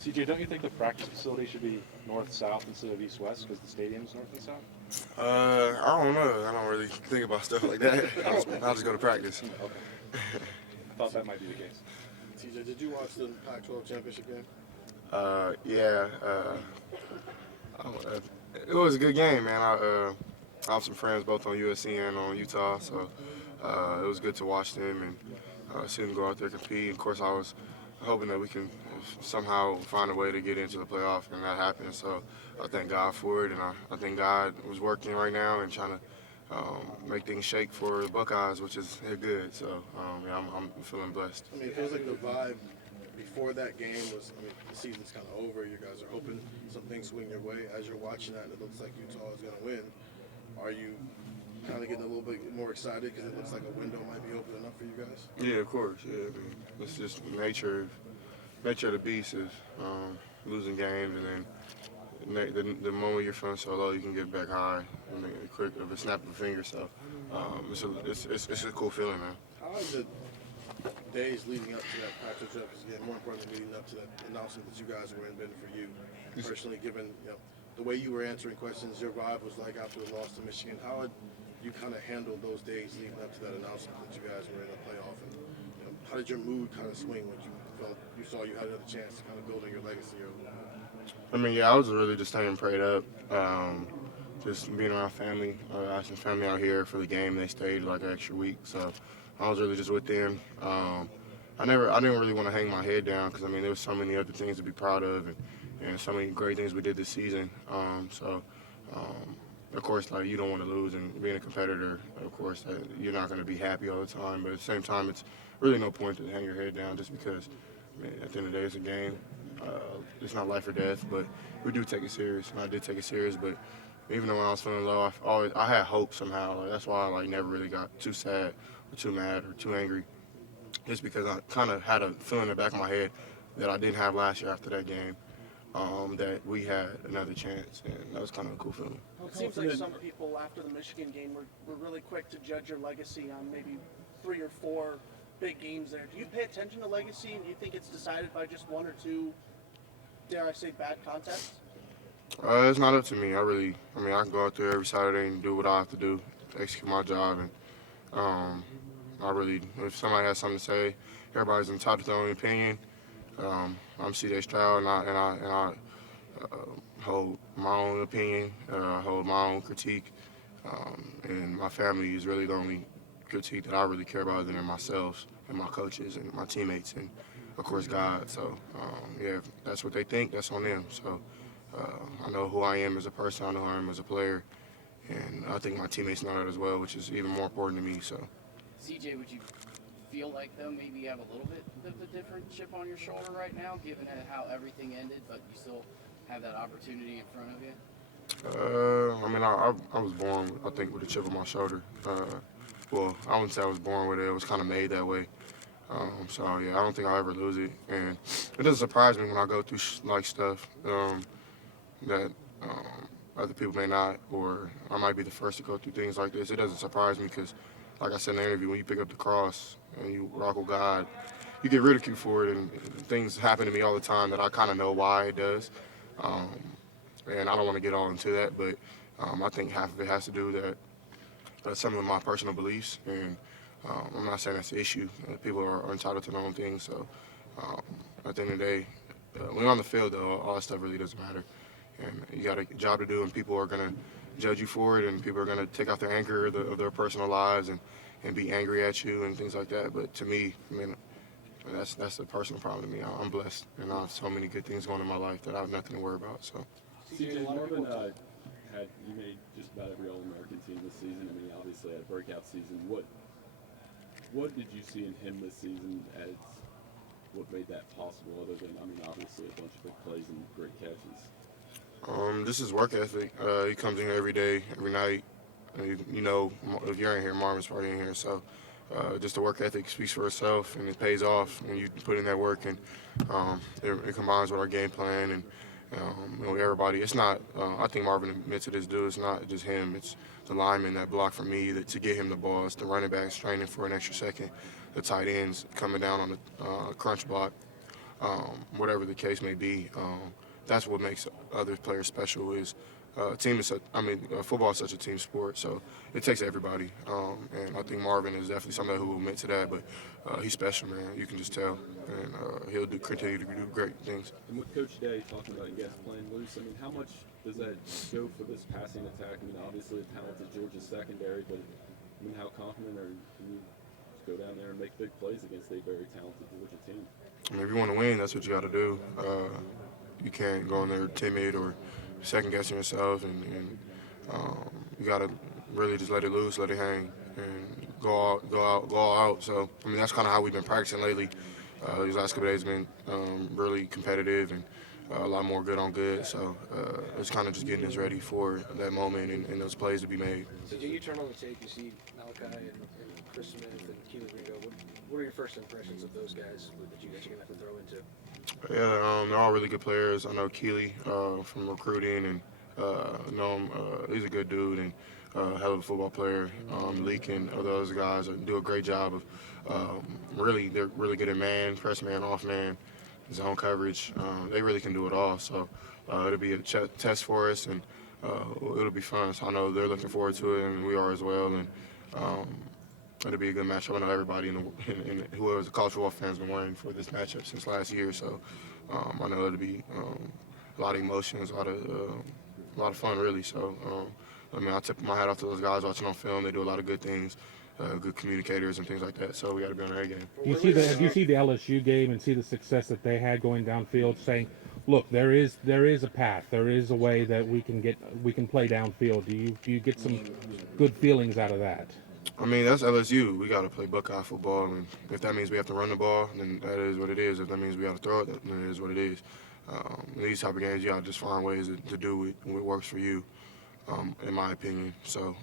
CJ, don't you think the practice facility should be north-south instead of east-west because the stadium's north and south? I don't know. I don't really think about stuff like that. I'll just go to practice. Okay. I thought that might be the case. CJ, did you watch the Pac-12 championship game? Yeah. It was a good game, man. I have some friends both on USC and on Utah, so it was good to watch them and see them go out there and compete. Of course, I was hoping that we can somehow find a way to get into the playoff, and that happened. So I thank God for it, and I think God was working right now and trying to make things shake for the Buckeyes, which is good. So yeah, I'm feeling blessed. I mean, it feels like the vibe before that game was, I mean, the season's kind of over. You guys are hoping some things swing your way. As you're watching that and it looks like Utah is going to win, are you kind of getting a little bit more excited because it looks like a window might be open enough for you guys? Yeah, of course. Yeah, I mean, it's just nature of the beast is losing games, and then the moment you're feeling so low, you can get back high in the quick of a snap of a finger. So it's a cool feeling, man. How is the days leading up to that Pac-12 championship game, more importantly, leading up to that announcement that you guys were in been for you personally, given the way you were answering questions, your vibe was like after the loss to Michigan. How had you kind of handled those days leading up to that announcement that you guys were in a playoff, and how did your mood kind of swing when you felt you saw you had another chance to kind of build on your legacy? I mean, yeah, I was really just staying prayed up, just being around family. I had some family out here for the game. They stayed like an extra week, so I was really just with them. I didn't really want to hang my head down because I mean there was so many other things to be proud of, and so many great things we did this season. Of course, like you don't want to lose, and being a competitor, of course, you're not going to be happy all the time. But at the same time, it's really no point to hang your head down just because. I mean, at the end of the day, it's a game. It's not life or death, but we do take it serious, and I did take it serious. But even though when I was feeling low, I had hope somehow. Like, that's why I never really got too sad or too mad or too angry. Just because I kind of had a feeling in the back of my head that I didn't have last year after that game, that we had another chance, and that was kind of a cool feeling. It seems like some people after the Michigan game were really quick to judge your legacy on maybe 3 or 4 big games there. Do you pay attention to legacy, and do you think it's decided by just 1 or 2, dare I say, bad contests? It's not up to me. I can go out there every Saturday and do what I have to do to execute my job, and if somebody has something to say, everybody's entitled to their own opinion. I'm CJ Stroud, and I hold my own opinion. I hold my own critique, and my family is really the only critique that I really care about than myself and my coaches and my teammates and of course God. So yeah, if that's what they think, that's on them. So I know who I am as a person, I know who I am as a player, and I think my teammates know that as well, which is even more important to me. So CJ, would you feel like though maybe you have a little bit of a different chip on your shoulder right now, given how everything ended, but you still have that opportunity in front of you? I mean, I was born, I think, with a chip on my shoulder. Well, I wouldn't say I was born with it. It was kind of made that way. So, yeah, I don't think I'll ever lose it. And it doesn't surprise me when I go through stuff that other people may not, or I might be the first to go through things like this. It doesn't surprise me because, like I said in the interview, when you pick up the cross and you rock with God, you get ridiculed for it. And things happen to me all the time that I kind of know why it does. And I don't want to get all into that, but I think half of it has to do with some of my personal beliefs, and I'm not saying that's the issue. People are entitled to their own things, so at the end of the day, when you're on the field, though, all that stuff really doesn't matter. And you got a job to do, and people are going to judge you for it, and people are going to take out their anger of their personal lives and be angry at you and things like that. But to me, I mean, that's a personal problem to me. I'm blessed, and I have so many good things going in my life that I have nothing to worry about. So. CJ, Marvin he made just about every All-American team this season. I mean, he obviously had a breakout season. What did you see in him this season as what made that possible, other than, I mean, obviously a bunch of big plays and great catches? This is work ethic. He comes in here every day, every night. You know, if you're in here, Marvin's probably in here. So just the work ethic speaks for itself, and it pays off when you put in that work. And it combines with our game plan and everybody. It's not. I think Marvin admits it is due. It's not just him. It's the linemen that block for me to get him the ball. It's the running backs training for an extra second. The tight ends coming down on the crunch block. whatever the case may be. That's what makes other players special is football is such a team sport, so it takes everybody. And I think Marvin is definitely somebody who will admit to that, but he's special, man. You can just tell. And he'll continue to do great things. And with Coach Day talking about guys playing loose, I mean, how much does that go for this passing attack? I mean, obviously the talented Georgia secondary, but I mean, how confident can you go down there and make big plays against a very talented Georgia team? I mean, if you want to win, that's what you got to do. You can't go in there timid or second guessing yourself, and you got to really just let it loose, let it hang, and go all out. So I mean, that's kind of how we've been practicing lately. These last couple days have been really competitive and a lot more good on good. So it's kind of just getting us ready for that moment and those plays to be made. So do you turn on the tape, you see Malachi and Chris Smith and Keely Ringo. What are your first impressions of those guys that you're going to have to throw into? Yeah, they're all really good players. I know Keely from recruiting and know him. He's a good dude and hell of a football player. Leak and those guys do a great job of they're really good at press man, off man, zone coverage. They really can do it all. So it'll be a test for us and it'll be fun. So I know they're looking forward to it and we are as well. And it'll be a good matchup. I know everybody in whoever's the college football fans been waiting for this matchup since last year. So I know it'll be a lot of emotions, a lot of fun, really. So I mean, I tip my hat off to those guys watching on film. They do a lot of good things, good communicators and things like that. So we got to be on our game. Do you see the LSU game and see the success that they had going downfield, saying, "Look, there is a path, there is a way that we can play downfield." Do you get some good feelings out of that? I mean, that's LSU. We got to play Buckeye football, and if that means we have to run the ball, then that is what it is. If that means we got to throw it, then it is what it is. In these type of games, you got to just find ways to do what works for you, in my opinion. So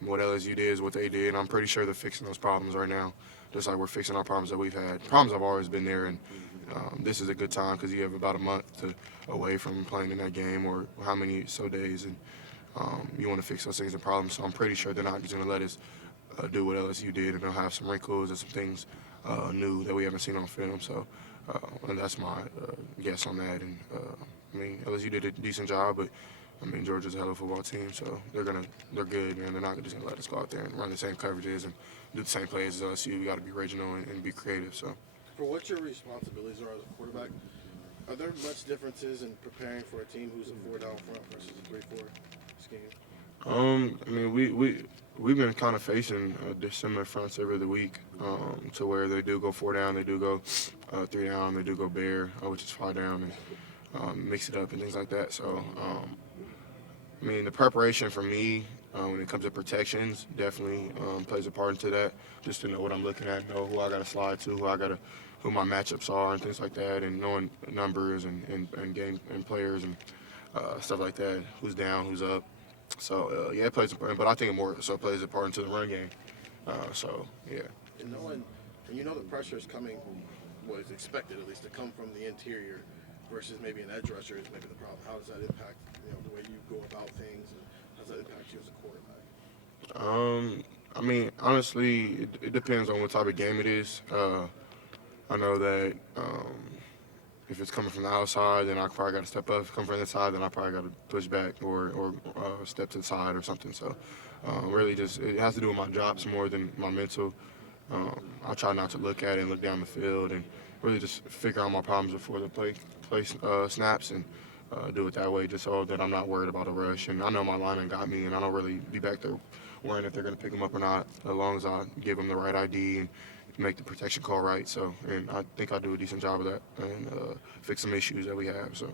what LSU did is what they did, and I'm pretty sure they're fixing those problems right now, just like we're fixing our problems that we've had. Problems have always been there, and this is a good time because you have about a month away from playing in that game or how many days, and you want to fix those things and problems. So I'm pretty sure they're not just going to let us do what LSU did, and they'll have some wrinkles and some things new that we haven't seen on film. So and that's my guess on that. And I mean, LSU did a decent job, but I mean, Georgia's a hell of a football team, so they're good, man. They're not just gonna let us go out there and run the same coverages and do the same plays as LSU. We got to be original and be creative. So For what your responsibilities are as a quarterback, are there much differences in preparing for a team who's a 4 down front versus a 3-4 scheme? I mean, we've been kind of facing similar fronts every other week, to where they do go 4 down, they do go 3 down, they do go bear, which is 5 down, and mix it up and things like that. So, I mean, the preparation for me when it comes to protections definitely plays a part into that. Just to know what I'm looking at, know who I got to slide to, who my matchups are, and things like that, and knowing numbers and game and players and stuff like that. Who's down, who's up. So yeah, it plays a part, but I think it more so plays a part into the run game. So yeah. And knowing, and you know the pressure is coming, what is expected at least to come from the interior, versus maybe an edge rusher is maybe the problem. How does that impact the way you go about things, and how does that impact you as a quarterback? I mean, honestly, it depends on what type of game it is. I know that if it's coming from the outside, then I probably got to step up. If it's coming from the inside, then I probably got to push back or step to the side or something. So really just it has to do with my drops more than my mental. I try not to look at it and look down the field and really just figure out my problems before the play snaps and do it that way just so that I'm not worried about a rush. And I know my lineman got me, and I don't really be back there worrying if they're going to pick him up or not, as long as I give them the right ID and make the protection call right. So, and I think I do a decent job of that and fix some issues that we have. So,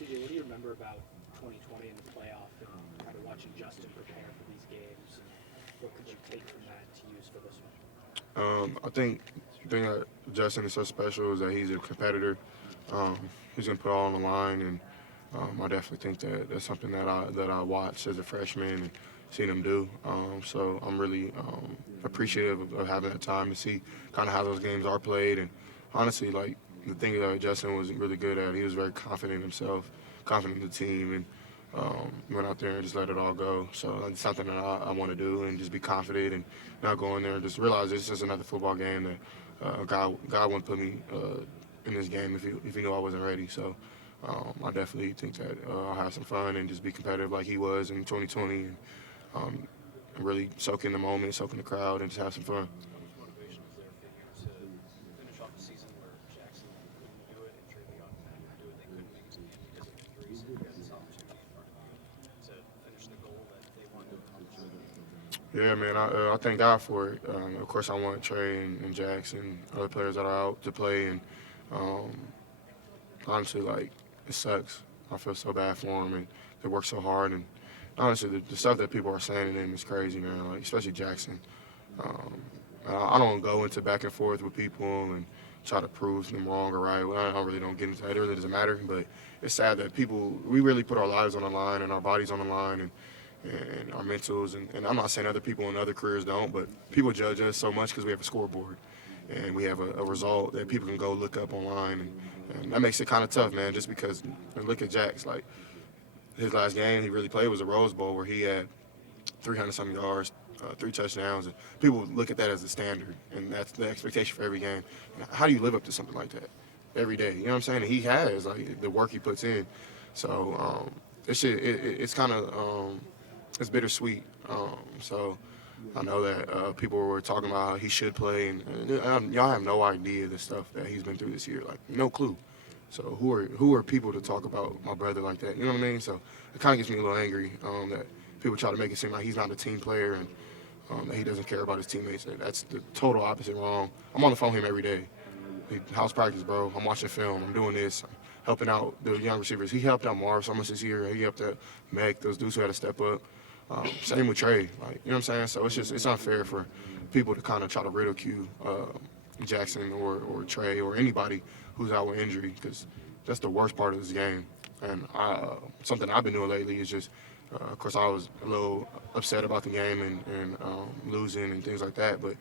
CJ, what do you remember about 2020 in the playoff and kind of watching Justin prepare for these games? And what could you take from that to use for this one? I think the thing that Justin is so special is that he's a competitor. He's going to put all on the line, and I definitely think that that's something that I watched as a freshman and seen him do. So I'm really appreciative of having that time to see kind of how those games are played. And honestly, like the thing that Justin was really good at, he was very confident in himself, confident in the team, and went out there and just let it all go. So that's something that I want to do, and just be confident and not go in there and just realize it's just another football game that God wouldn't put me in this game if he knew I wasn't ready. So I definitely think that I'll have some fun and just be competitive like he was in 2020 and really soak in the moment, soak in the crowd, and just have some fun. How much motivation is there for you to finish off a season where Jackson couldn't do it and Trey Leon couldn't do it? They couldn't make his team because of injuries. You had this opportunity in front of you to finish the goal that they wanted to accomplish. Yeah, man, I thank God for it. Of course, I want Trey and Jackson, other players that are out to play, and honestly, like, it sucks. I feel so bad for them, and they work so hard, and honestly, the stuff that people are saying to them is crazy, man, like, especially Jackson. I don't go into back and forth with people and try to prove them wrong or right. I really don't get into that. It really doesn't matter, but it's sad that we really put our lives on the line and our bodies on the line and our mentals, and I'm not saying other people in other careers don't, but people judge us so much because we have a scoreboard and we have a result that people can go look up online, and that makes it kind of tough, man, just because, look at Jax, like, his last game he really played was a Rose Bowl where he had 300-something yards, 3 touchdowns, and people look at that as the standard, and that's the expectation for every game. And how do you live up to something like that every day? You know what I'm saying? And he has, like, the work he puts in. So it's kind of it's bittersweet. So I know that people were talking about how he should play, and y'all have no idea the stuff that he's been through this year, like, no clue. So who are people to talk about my brother like that? You know what I mean? So it kind of gets me a little angry that people try to make it seem like he's not a team player and that he doesn't care about his teammates. That's the total opposite wrong. I'm on the phone with him every day. House practice, bro. I'm watching film. I'm doing this. I'm helping out the young receivers. He helped out Marv so much this year. He helped out Meg, those dudes who had to step up. Same with Trey. Like, you know what I'm saying? So it's unfair for people to kind of try to ridicule Jackson or Trey or anybody who's out with injury, because that's the worst part of this game. And something I've been doing lately is just, of course, I was a little upset about the game and losing and things like that. But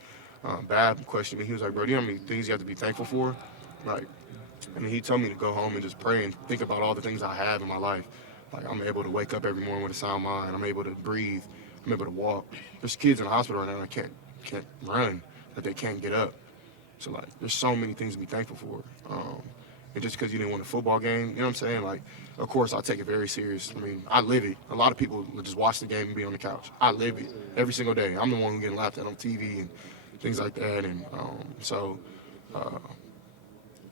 Bab questioned me. He was like, bro, do you know how many things you have to be thankful for? Like, I mean, he told me to go home and just pray and think about all the things I have in my life. Like, I'm able to wake up every morning with a sound mind. I'm able to breathe. I'm able to walk. There's kids in the hospital right now that can't run, that they can't get up. So, like, there's so many things to be thankful for. And just because you didn't win a football game, you know what I'm saying? Like, of course, I take it very serious. I mean, I live it. A lot of people will just watch the game and be on the couch. I live it every single day. I'm the one who's getting laughed at on TV and things like that. And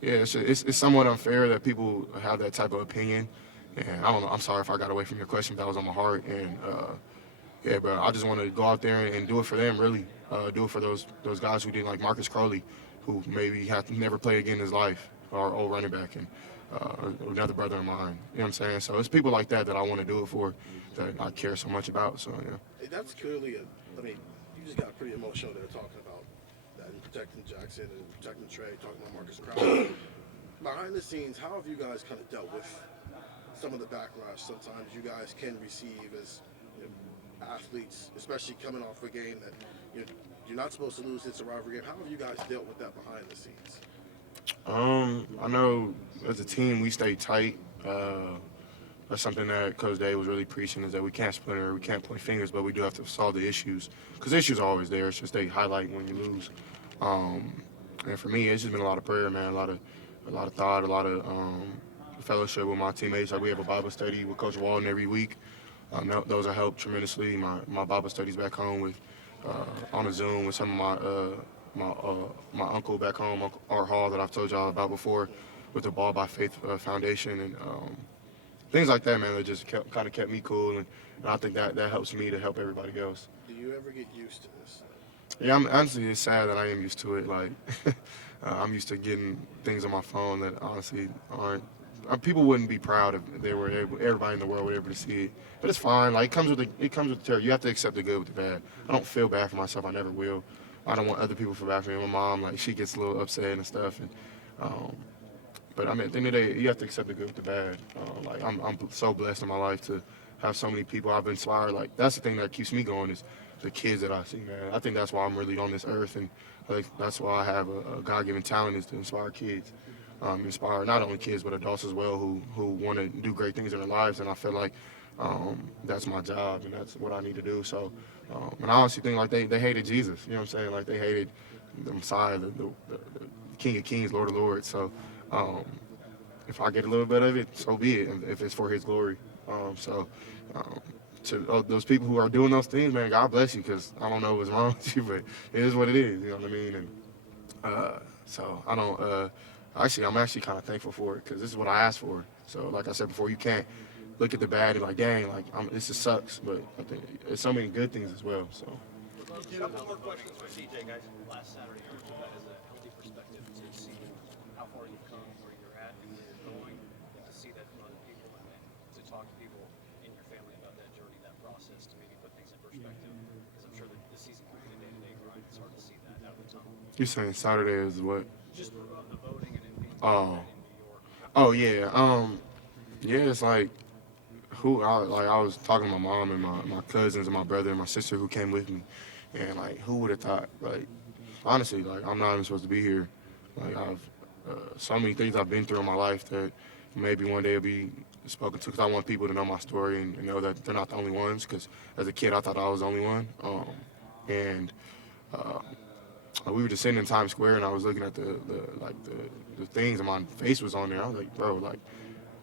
yeah, it's somewhat unfair that people have that type of opinion. And I don't know. I'm sorry if I got away from your question, but that was on my heart. And, yeah, bro, I just want to go out there and do it for them, really. Do it for those guys who didn't, like Marcus Crowley, who maybe have to never play again in his life, our old running back, and another brother of mine. You know what I'm saying? So it's people like that I want to do it for, that I care so much about. So, yeah. Hey, that's clearly I mean, you just got pretty emotional there talking about that and protecting Jackson and protecting Trey, talking about Marcus Crowley. Behind the scenes, how have you guys kind of dealt with some of the backlash sometimes you guys can receive as athletes, especially coming off a game that you're not supposed to lose? It's a rivalry game. How have you guys dealt with that behind the scenes? I know as a team we stay tight. That's something that Coach Day was really preaching, is that we can't splinter, we can't point fingers, but we do have to solve the issues, because the issues are always there. It's just they highlight when you lose. And for me, it's just been a lot of prayer, man, a lot of thought, a lot of fellowship with my teammates. Like, we have a Bible study with Coach Walden every week. Those have helped tremendously. My Bible studies back home with on a Zoom with some of my uncle back home, Uncle Art Hall, that I've told y'all about before, with the Ball by Faith Foundation, and things like that, man. That just kind of kept me cool, and I think that helps me to help everybody else. Do you ever get used to this? Yeah, honestly, it's sad that I am used to it. Like, I'm used to getting things on my phone that honestly aren't. People wouldn't be proud if they were able, everybody in the world were able to see it. But it's fine. Like, it comes with the territory. You have to accept the good with the bad. I don't feel bad for myself. I never will. I don't want other people to feel bad for me. My mom, like, she gets a little upset and stuff. And but I mean, at the end of the day, you have to accept the good with the bad. Like, I'm so blessed in my life to have so many people I've inspired. Like, that's the thing that keeps me going, is the kids that I see, man. I think that's why I'm really on this earth, and like, that's why I have a God-given talent, is to inspire kids. Inspire not only kids but adults as well who want to do great things in their lives, and I feel like that's my job and that's what I need to do. So, and I honestly think, like, they hated Jesus. You know what I'm saying? Like, they hated the Messiah, the King of Kings, Lord of Lords. So If I get a little bit of it, so be it. If it's for His glory. To those people who are doing those things, man, God bless you, because I don't know what's wrong with you, but it is what it is. You know what I mean? And so I don't. I'm actually kind of thankful for it, because this is what I asked for. So, like I said before, you can't look at the bad and like, dang, like this just sucks. But I think there's so many good things as well. So. A couple more questions for CJ, guys. Last Saturday, how much of that is a healthy perspective to see how far you've come, where you're at, and where you're going, and to see that from other people, and then to talk to people in your family about that journey, that process, to maybe put things in perspective? Because I'm sure that the season can be a day-to-day grind. It's hard to see that out of the tunnel. You're saying Saturday is what? Just the voting and then being Oh. in New York. Oh yeah. Yeah, it's like I was talking to my mom and my cousins and my brother and my sister who came with me, and like, who would have thought? Like, honestly, like, I'm not even supposed to be here. Like, I've so many things I've been through in my life that maybe one day will be spoken to, because I want people to know my story and know that they're not the only ones. Because as a kid, I thought I was the only one. We were just sitting in Times Square, and I was looking at the things, and my face was on there. I was like, bro, like,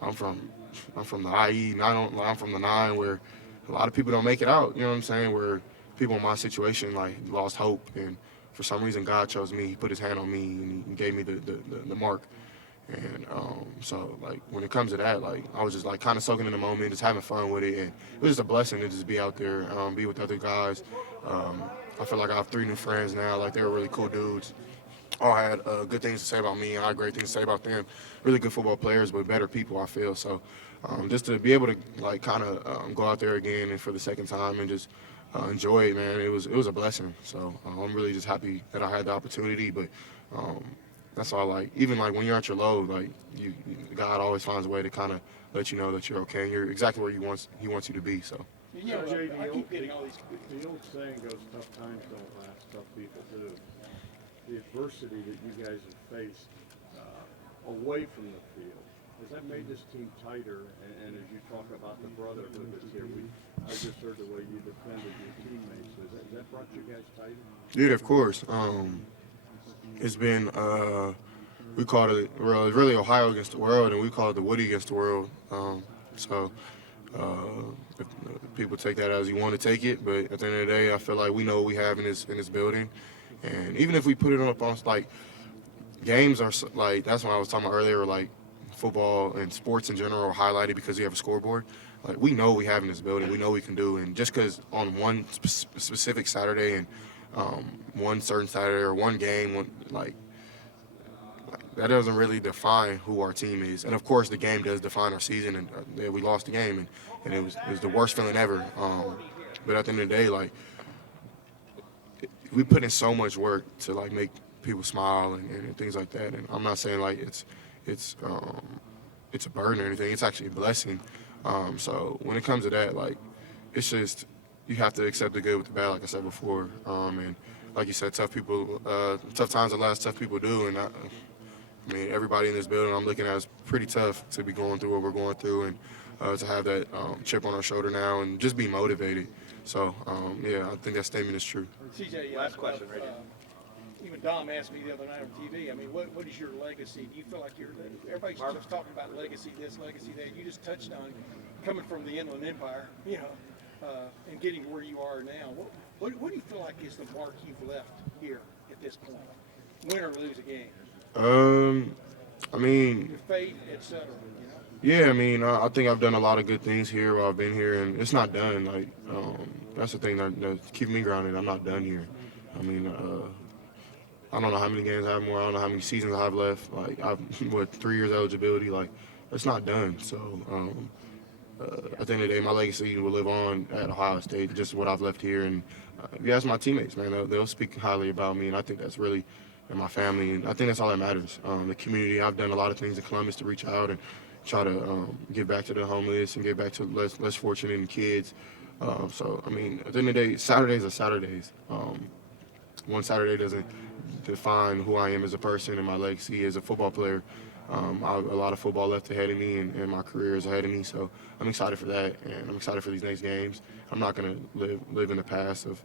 I'm from the IE, I'm from the 9, where a lot of people don't make it out. You know what I'm saying? Where people in my situation like lost hope, and for some reason God chose me. He put His hand on me, and He gave me the mark. And so like, when it comes to that, like, I was just like kind of soaking in the moment, just having fun with it, and it was just a blessing to just be out there, be with other guys. I feel like I have 3 new friends now. Like, they were really cool dudes. All had good things to say about me, and I had great things to say about them. Really good football players, but better people, I feel. So just to be able to like kind of go out there again and for the second time and just enjoy it, man, it was a blessing. So I'm really just happy that I had the opportunity. But that's all. Like, even like when you're at your low, like God always finds a way to kind of let you know that you're okay and you're exactly where He wants you to be. So. You know, Jay, I keep getting all these. The old saying goes, "Tough times don't last, tough people do." The adversity that you guys have faced away from the field, has that made this team tighter? And as you talk about the brotherhood that's here, I just heard the way you defended your teammates. Has that brought you guys tighter? Yeah, of course. It's been we call it really Ohio against the world, and we call it the Woody against the world. If people take that as you want to take it, but at the end of the day, I feel like we know what we have in this building, and even if we put it up on, like, games are like, that's what I was talking about earlier, like football and sports in general are highlighted because you have a scoreboard. Like, we know what we have in this building, we know what we can do, and just because on one specific Saturday and one certain Saturday or one game, that doesn't really define who our team is. And of course, the game does define our season, and we lost the game, and it was the worst feeling ever. But at the end of the day, like, we put in so much work to like make people smile and things like that. And I'm not saying like it's a burden or anything. It's actually a blessing. So when it comes to that, like, it's just, you have to accept the good with the bad, like I said before. And like you said, tough times at last, tough people do. And I mean, everybody in this building I'm looking at is pretty tough to be going through what we're going through, and to have that chip on our shoulder now and just be motivated. So, yeah, I think that statement is true. CJ, last question, right here. Even Dom asked me the other night on TV, I mean, what is your legacy? Do you feel like everybody's just talking about legacy this, legacy that. You just touched on coming from the Inland Empire, you know, and getting where you are now. What do you feel like is the mark you've left here at this point? Win or lose a game? I mean, Your faith, etc. yeah, I mean, I think I've done a lot of good things here while I've been here, and it's not done. Like, that's the thing that's keeping me grounded. I'm not done here. I mean, I don't know how many games I have more. I don't know how many seasons I have left. Like, I've 3 years eligibility. Like, it's not done. So, at the end of the day, my legacy will live on at Ohio State, just what I've left here. And if you ask my teammates, man, they'll speak highly about me, and I think that's really, and my family, and I think that's all that matters. The community, I've done a lot of things in Columbus to reach out and try to give back to the homeless and give back to less fortunate and kids. So, I mean, at the end of the day, Saturdays are Saturdays. One Saturday doesn't define who I am as a person and my legacy as a football player. A lot of football left ahead of me, and my career is ahead of me. So I'm excited for that, and I'm excited for these next games. I'm not going to live in the past of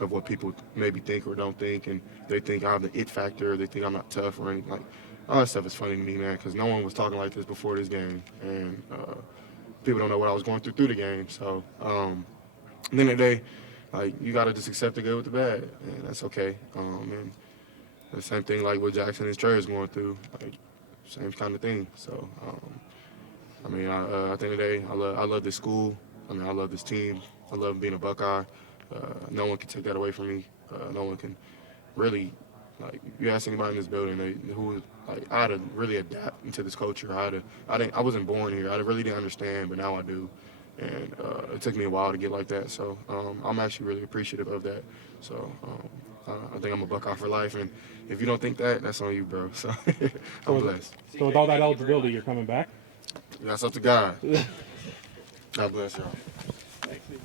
of what people maybe think or don't think, and they think I have the it factor, they think I'm not tough or anything. Like, all that stuff is funny to me, man, because no one was talking like this before this game, and people don't know what I was going through the game. So at the end of the day, like, you got to just accept the good with the bad, and that's okay. And the same thing like what Jackson and Trey is going through, like, same kind of thing. So, I mean, at the end of the day, I love this school. I mean, I love this team. I love being a Buckeye. No one can take that away from me. No one can really, like, if you ask anybody in this building, I had to really adapt into this culture. I wasn't born here. I really didn't understand, but now I do. And it took me a while to get like that. So I'm actually really appreciative of that. So I think I'm a Buckeye for life. And if you don't think that, that's on you, bro. So I'm blessed. So with all that eligibility, you're coming back? That's up to God. God bless y'all.